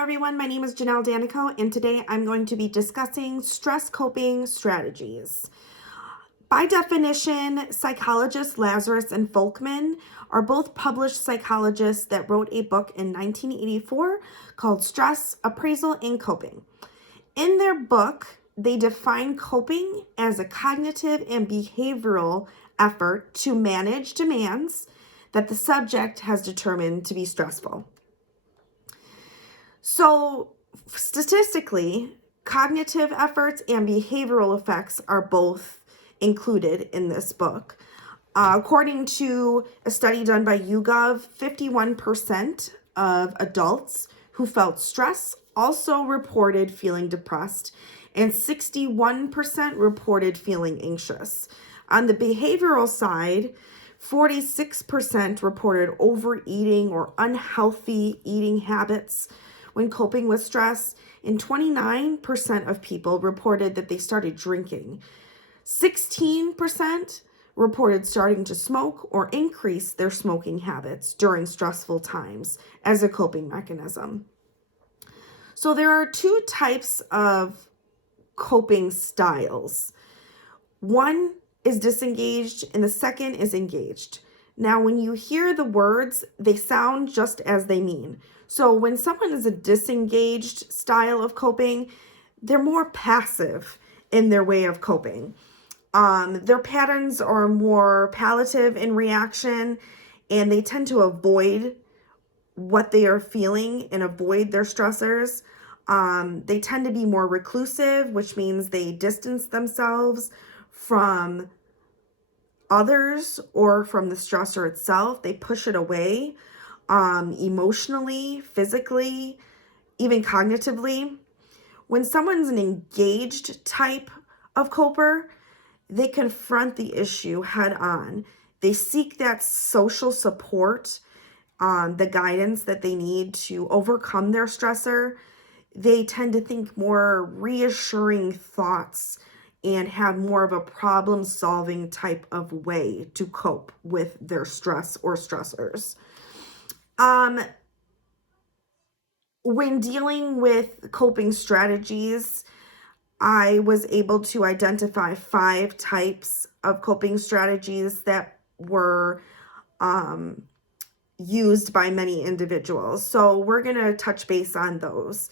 Hello everyone, my name is Janelle Danico, and today I'm going to be discussing stress coping strategies. By definition, psychologists Lazarus and Folkman are both published psychologists that wrote a book in 1984 called Stress, Appraisal, and Coping. In their book, they define coping as a cognitive and behavioral effort to manage demands that the subject has determined to be stressful. So, statistically, cognitive efforts and behavioral effects are both included in this book. According to a study done by YouGov, 51% of adults who felt stress also reported feeling depressed, and 61% reported feeling anxious. On the behavioral side, 46% reported overeating or unhealthy eating habits when coping with stress, and 29% of people reported that they started drinking. 16% reported starting to smoke or increase their smoking habits during stressful times as a coping mechanism. So there are two types of coping styles. One is disengaged and the second is engaged. Now, when you hear the words, they sound just as they mean. So when someone is a disengaged style of coping, they're more passive in their way of coping. Their patterns are more palliative in reaction, and they tend to avoid what they are feeling and avoid their stressors. They tend to be more reclusive, which means they distance themselves from others or from the stressor itself. They push it away, emotionally, physically, even cognitively. When someone's an engaged type of coper, they confront the issue head on. They seek that social support, the guidance that they need to overcome their stressor. They tend to think more reassuring thoughts and have more of a problem-solving type of way to cope with their stress or stressors. When dealing with coping strategies, I was able to identify 5 types of coping strategies that were used by many individuals. So we're going to touch base on those.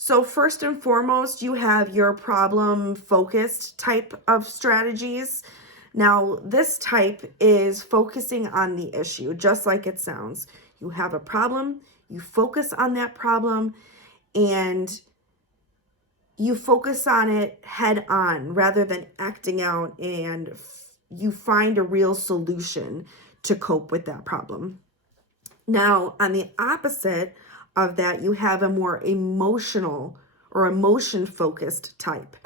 So first and foremost, you have your problem-focused type of strategies. Now, this type is focusing on the issue, just like it sounds. You have a problem, you focus on that problem, and you focus on it head on rather than acting out, and you find a real solution to cope with that problem. Now, on the opposite of that, you have a more emotional or emotion-focused type.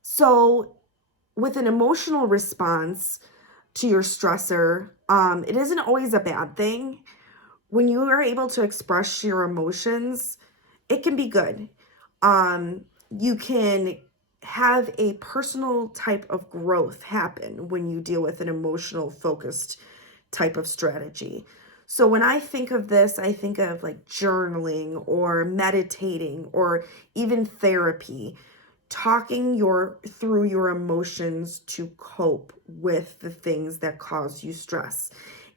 So with an emotional response to your stressor, it isn't always a bad thing. When you are able to express your emotions, it can be good. You can have a personal type of growth happen when you deal with an emotional focused type of strategy. So when I think of this, I think of like journaling or meditating or even therapy, talking through your emotions to cope with the things that cause you stress.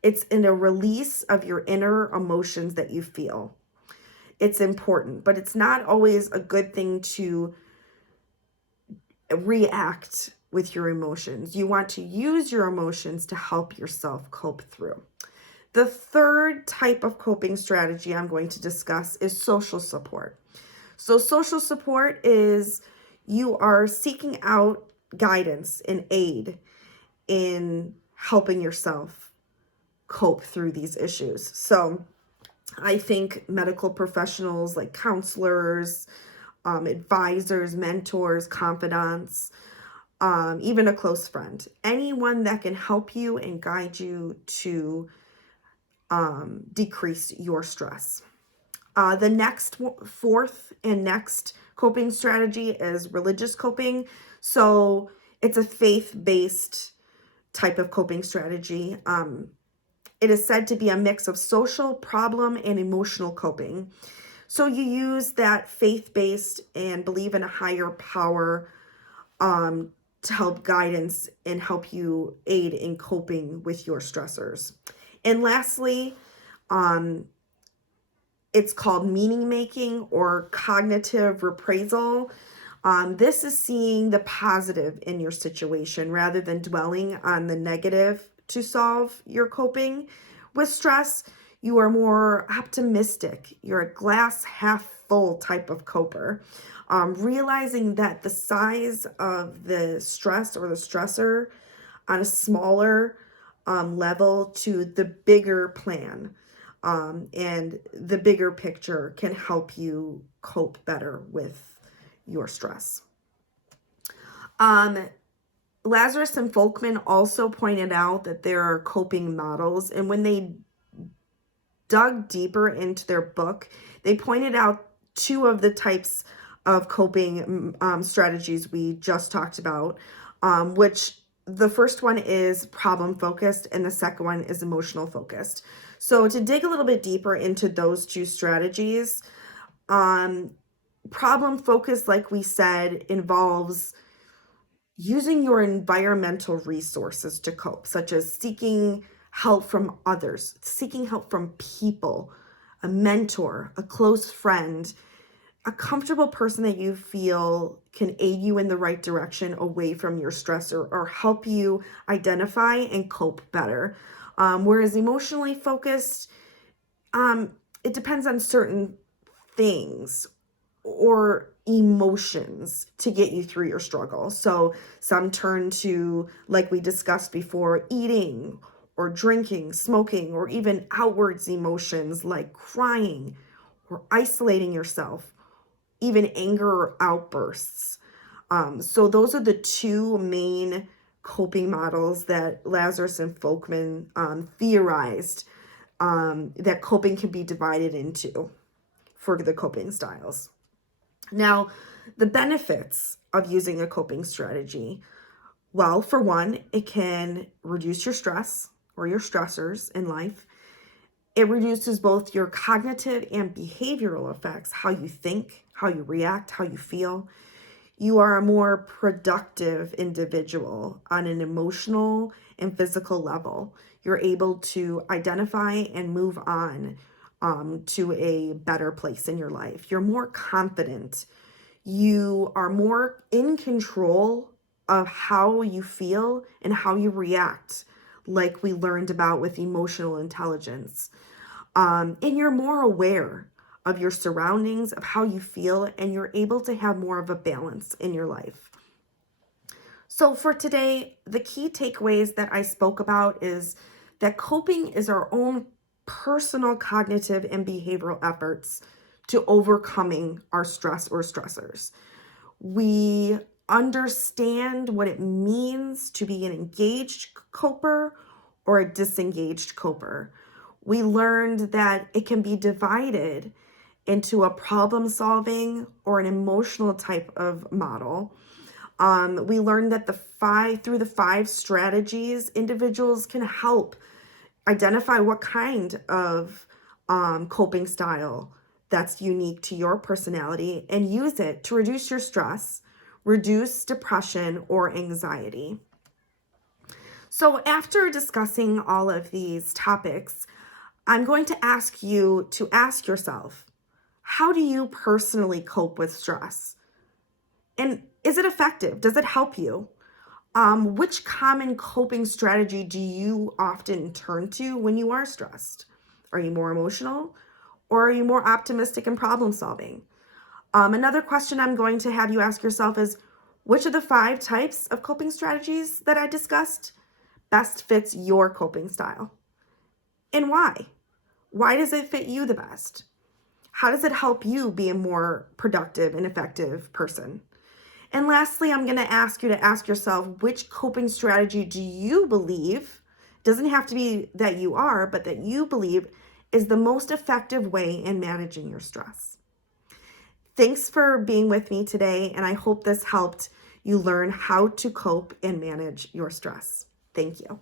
It's in a release of your inner emotions that you feel. It's important, but it's not always a good thing to react with your emotions. You want to use your emotions to help yourself cope through. The third type of coping strategy I'm going to discuss is social support. So social support is you are seeking out guidance and aid in helping yourself cope through these issues. So I think medical professionals like counselors, advisors, mentors, confidants, even a close friend, anyone that can help you and guide you to decrease your stress. The next fourth and next coping strategy is religious coping. So it's a faith-based type of coping strategy. It is said to be a mix of social, problem, and emotional coping. So you use that faith-based and believe in a higher power to help guidance and help you aid in coping with your stressors. And lastly, um, it's called meaning making or cognitive reappraisal. This is seeing the positive in your situation rather than dwelling on the negative to solve your coping with stress. You are more optimistic. You're a glass half full type of coper. Realizing that the size of the stress or the stressor on a smaller level to the bigger plan and the bigger picture can help you cope better with your stress. Lazarus and Folkman also pointed out that there are coping models, and when they dug deeper into their book, they pointed out two of the types of coping strategies we just talked about, which the first one is problem focused and the second one is emotional focused. So to dig a little bit deeper into those two strategies, problem focused, like we said, involves using your environmental resources to cope, such as seeking help from others, seeking help from people, a mentor, a close friend, a comfortable person that you feel can aid you in the right direction away from your stressor or help you identify and cope better. Whereas emotionally focused, it depends on certain things or emotions to get you through your struggle. So some turn to, like we discussed before, eating or drinking, smoking, or even outwards emotions like crying or isolating yourself, even anger or outbursts. So those are the two main coping models that Lazarus and Folkman theorized that coping can be divided into for the coping styles. Now, the benefits of using a coping strategy. Well, for one, it can reduce your stress or your stressors in life. It reduces both your cognitive and behavioral effects, how you think, how you react, how you feel. You are a more productive individual on an emotional and physical level. You're able to identify and move on to a better place in your life. You're more confident. You are more in control of how you feel and how you react, like we learned about with emotional intelligence. And you're more aware of your surroundings, of how you feel, and you're able to have more of a balance in your life. So for today, the key takeaways that I spoke about is that coping is our own personal cognitive and behavioral efforts to overcoming our stress or stressors. We understand what it means to be an engaged coper or a disengaged coper. We learned that it can be divided into a problem solving or an emotional type of model. We learned that through the 5 strategies, individuals can help identify what kind of coping style that's unique to your personality and use it to reduce your stress, reduce depression or anxiety. So after discussing all of these topics, I'm going to ask you to ask yourself, how do you personally cope with stress? And is it effective? Does it help you? Which common coping strategy do you often turn to when you are stressed? Are you more emotional or are you more optimistic and problem solving? Another question I'm going to have you ask yourself is, which of the 5 types of coping strategies that I discussed best fits your coping style? And why? Why does it fit you the best? How does it help you be a more productive and effective person? And lastly, I'm going to ask you to ask yourself, which coping strategy do you believe, doesn't have to be that you are, but that you believe is the most effective way in managing your stress? Thanks for being with me today, and I hope this helped you learn how to cope and manage your stress. Thank you.